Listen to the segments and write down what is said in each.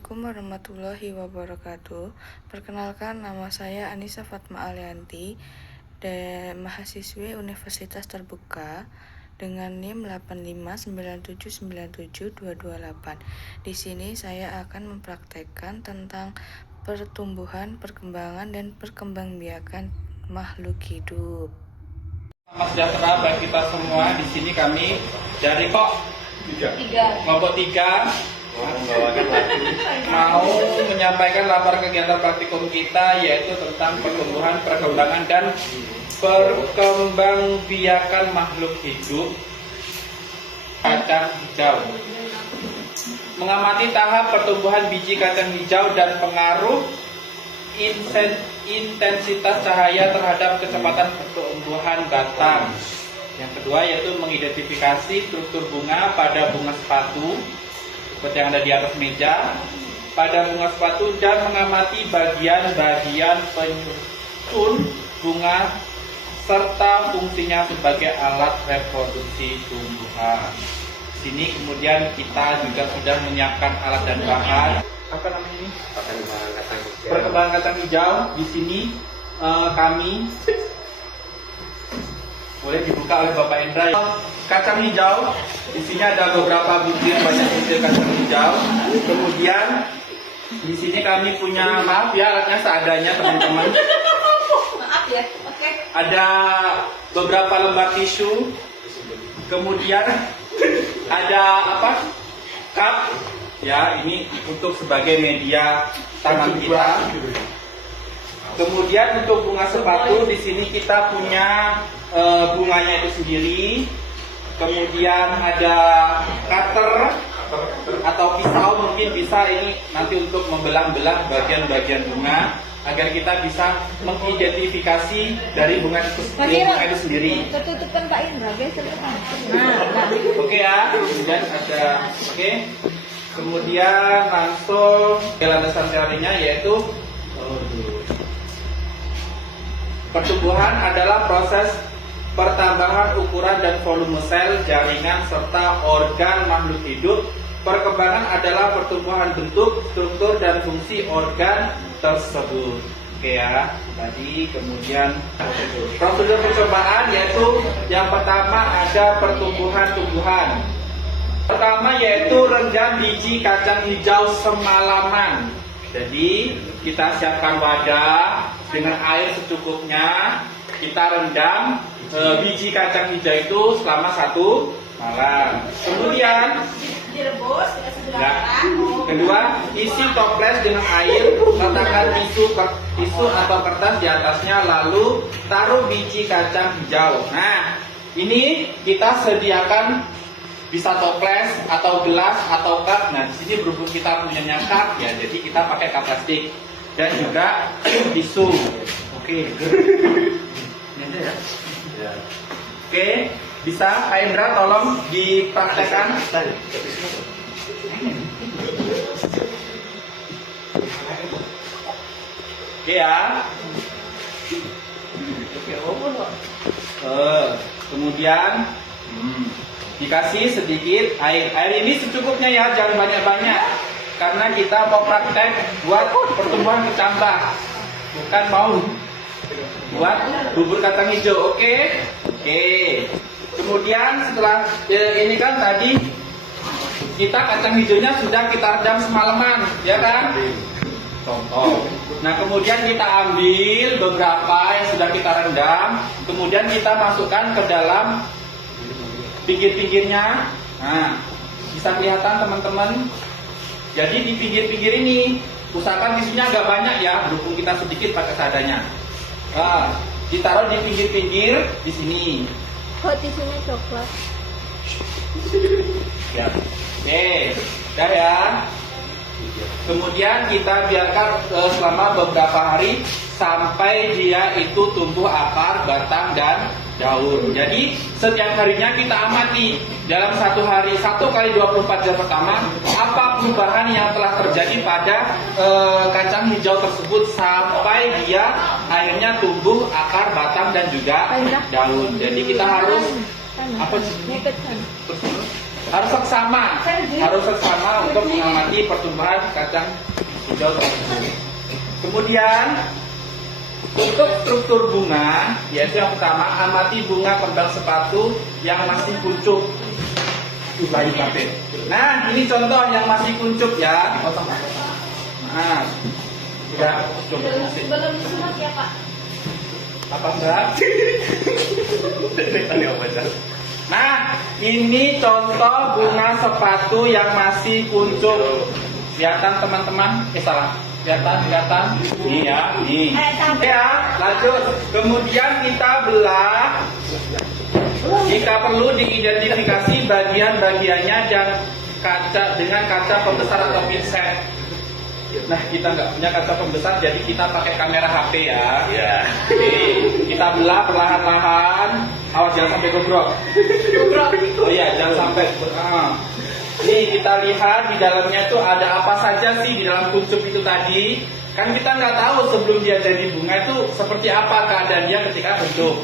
Assalamualaikum warahmatullahi wabarakatuh. Perkenalkan, nama saya Anissa Fatma Alianti, dan mahasiswi Universitas Terbuka dengan NIM 859797228. Di sini saya akan mempraktekkan tentang pertumbuhan, perkembangan, dan perkembangbiakan makhluk hidup. Selamat sejahtera bagi kita semua. Di sini kami dari kelompok 3 mau menyampaikan laporan kegiatan praktikum kita, yaitu tentang pertumbuhan, perkembangan, dan perkembangbiakan makhluk hidup kacang hijau. Mengamati tahap pertumbuhan biji kacang hijau dan pengaruh intensitas cahaya terhadap kecepatan pertumbuhan batang. Yang kedua yaitu mengidentifikasi struktur bunga pada bunga sepatu seperti yang ada di atas meja pada bunga sepatu, dan mengamati bagian-bagian penyusun bunga serta fungsinya sebagai alat reproduksi tumbuhan. Di sini kemudian kita juga sudah menyiapkan alat dan bahan. Apa namanya ini? Perkembangan kacang hijau. Di sini kami boleh dibuka oleh Bapak Endra. Kacang hijau, di sini ada beberapa butir, banyak butir kacang hijau. Kemudian di sini kami punya, maaf ya, alatnya seadanya teman-teman. Maaf ya, oke. Ada beberapa lembar tisu. Kemudian ada apa? Cup. Ya, ini untuk sebagai media tangan kita. Kemudian untuk bunga sepatu, di sini kita punya bunganya itu sendiri. Kemudian ada cutter atau pisau, mungkin bisa ini nanti untuk membelah-belah bagian-bagian bunga agar kita bisa mengidentifikasi dari bunga itu sendiri. Tertutupkan Pak Indra, geser ke kanan. Oke ya, kemudian ada kemudian langsung ke landasan teorinya, yaitu pertumbuhan adalah proses pertambahan ukuran dan volume sel, jaringan, serta organ makhluk hidup. Perkembangan adalah pertumbuhan bentuk, struktur, dan fungsi organ tersebut. Oke ya, tadi kemudian prosedur percobaan, yaitu yang pertama ada pertumbuhan tumbuhan. Pertama yaitu rendam biji kacang hijau semalaman. Jadi kita siapkan wadah dengan air secukupnya. Kita rendam biji kacang hijau itu selama 1 malam. Kemudian Direbus dengan sebelah kedua, isi toples dengan air, letakkan tisu atau kertas di atasnya, lalu taruh biji kacang hijau. Nah, ini kita sediakan bisa toples atau gelas atau cup. Nah, di sini berhubung kita punya cup ya, jadi kita pakai cup plastik dan juga tisu. Oke. Ini aja ya. Oke, bisa Pak Indra tolong dipraktekkan. Oke ya. Kemudian dikasih sedikit air. Air ini secukupnya ya, jangan banyak-banyak. Karena kita mau praktek buat pertumbuhan kecambah, bukan mau buat bubur kacang hijau. Oke. Kemudian setelah ini kan tadi kita kacang hijaunya sudah kita rendam semalaman, ya kan? Contoh. Nah, kemudian kita ambil beberapa yang sudah kita rendam, kemudian kita masukkan ke dalam pinggir-pinggirnya. Nah, bisa kelihatan teman-teman. Jadi di pinggir-pinggir ini usahakan tisunya agak banyak ya, berhubung kita sedikit pakai seadanya. Nah, ditaruh di pinggir-pinggir di sini. Kok tisunya coklat? Ya. Oke, dah ya. Kemudian kita biarkan selama beberapa hari sampai dia itu tumbuh akar, batang, dan daun. Jadi setiap harinya kita amati dalam 1 hari, 1 kali 24 jam pertama, apa perubahan yang telah terjadi pada kacang hijau tersebut sampai dia akhirnya tumbuh akar, batang, dan juga daun. Jadi kita harus apa sih? harus seksama untuk mengamati pertumbuhan kacang hijau tersebut. Kemudian untuk struktur bunga, yaitu yang pertama, amati bunga kembang sepatu yang masih kuncup. Nah, ini contoh yang masih kuncup ya. Nah, udah coba kasih. Belum disunat ya Pak? Apa enggak? Nah, ini contoh bunga sepatu yang masih kuncup. Kelihatan teman-teman? Salah. Kelihatan? Nih ya, nih. Ya, lanjut. Kemudian kita belah. Jika perlu diidentifikasi bagian-bagiannya dan dengan kaca pembesar atau pinset. Nah, kita nggak punya kaca pembesar, jadi kita pakai kamera HP ya. Oke, kita belah perlahan-lahan. Awas jangan sampai gogrok. Oh iya, jangan sampai. Nih kita lihat di dalamnya itu ada apa saja sih di dalam kuncup itu tadi. Kan kita nggak tahu sebelum dia jadi bunga itu seperti apa keadaan dia ketika bentuk.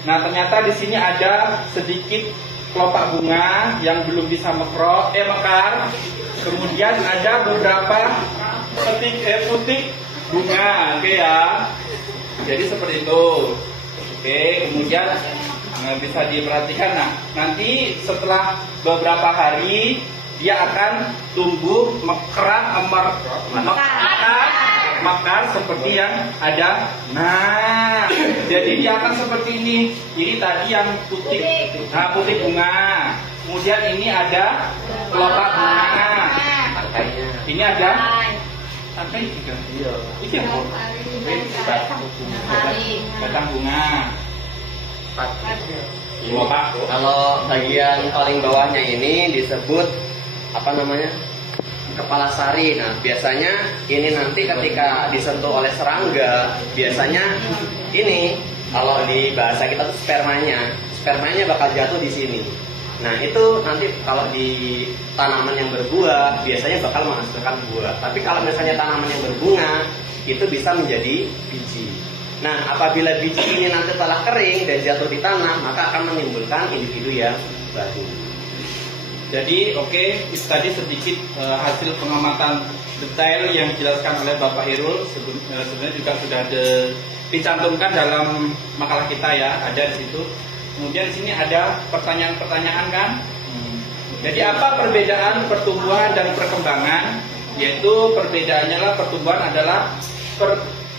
Nah, ternyata di sini ada sedikit kelopak bunga yang belum bisa mekar. Kemudian ada beberapa putik bunga, oke ya. Jadi seperti itu. Oke, kemudian bisa diperhatikan. Nah, nanti setelah beberapa hari dia akan tumbuh mekar seperti yang ada. Nah, jadi dia akan seperti ini. Ini tadi yang putik bunga. Kemudian ini ada kelopak bunga. Ini ada tangkai juga. Ini batang bunga. Kalau bagian paling bawahnya ini disebut apa namanya? Kepala sari. Nah, biasanya ini nanti ketika disentuh oleh serangga, biasanya ini kalau di bahasa kita tuh spermanya bakal jatuh di sini. Nah, itu nanti kalau di tanaman yang berbuah biasanya bakal menghasilkan buah. Tapi kalau misalnya tanaman yang berbunga itu bisa menjadi biji. Nah, apabila biji ini nanti telah kering dan jatuh di tanah, maka akan menimbulkan individu yang baru. Jadi itu tadi sedikit hasil pengamatan detail yang dijelaskan oleh Bapak Irul. Sebenarnya juga sudah dicantumkan dalam makalah kita ya, ada di situ. Kemudian di sini ada pertanyaan-pertanyaan kan. Jadi apa perbedaan pertumbuhan dan perkembangan? Yaitu perbedaannya lah pertumbuhan adalah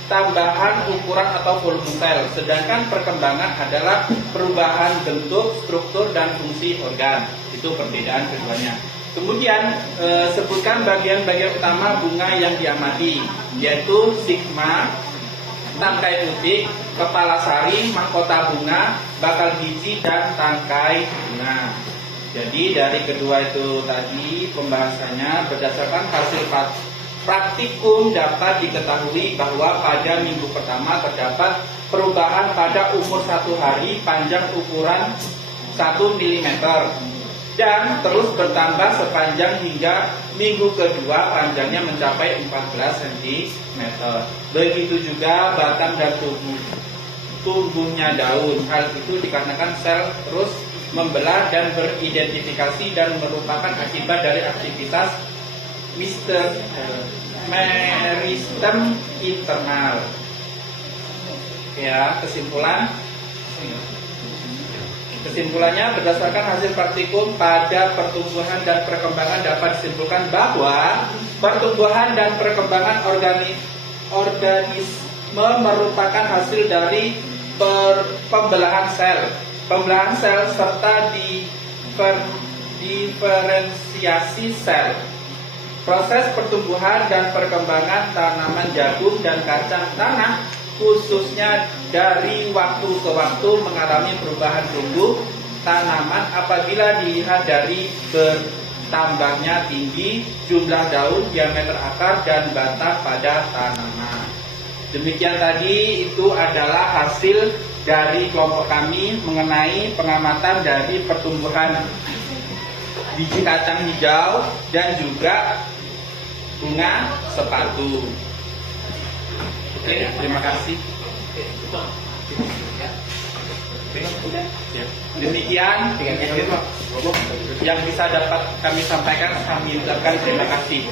tambahan ukuran atau volume sel, sedangkan perkembangan adalah perubahan bentuk, struktur, dan fungsi organ. Itu perbedaan keduanya. Kemudian sebutkan bagian-bagian utama bunga yang diamati, yaitu sigma, tangkai putih, kepala sari, mahkota bunga, bakal biji, dan tangkai bunga. Jadi dari kedua itu tadi pembahasannya berdasarkan hasil praktikum dapat diketahui bahwa pada minggu pertama terdapat perubahan pada umur 1 hari panjang ukuran 1 mm dan terus bertambah sepanjang hingga minggu kedua panjangnya mencapai 14 cm. Begitu juga batang dan tumbuhnya daun. Hal itu dikarenakan sel terus membelah dan beridentifikasi dan merupakan akibat dari aktivitas meristem internal. Ya, kesimpulannya berdasarkan hasil praktikum pada pertumbuhan dan perkembangan dapat disimpulkan bahwa pertumbuhan dan perkembangan organisme merupakan hasil dari pembelahan sel serta diferensiasi sel. Proses pertumbuhan dan perkembangan tanaman jagung dan kacang tanah khususnya dari waktu ke waktu mengalami perubahan tumbuh tanaman apabila dilihat dari bertambahnya tinggi, jumlah daun, diameter akar, dan batang pada tanaman. Demikian tadi itu adalah hasil dari kelompok kami mengenai pengamatan dari pertumbuhan biji kacang hijau dan juga bunga sepatu. Oke, terima kasih. Ya. Demikian yang bisa dapat kami sampaikan. Kami ucapkan terima kasih.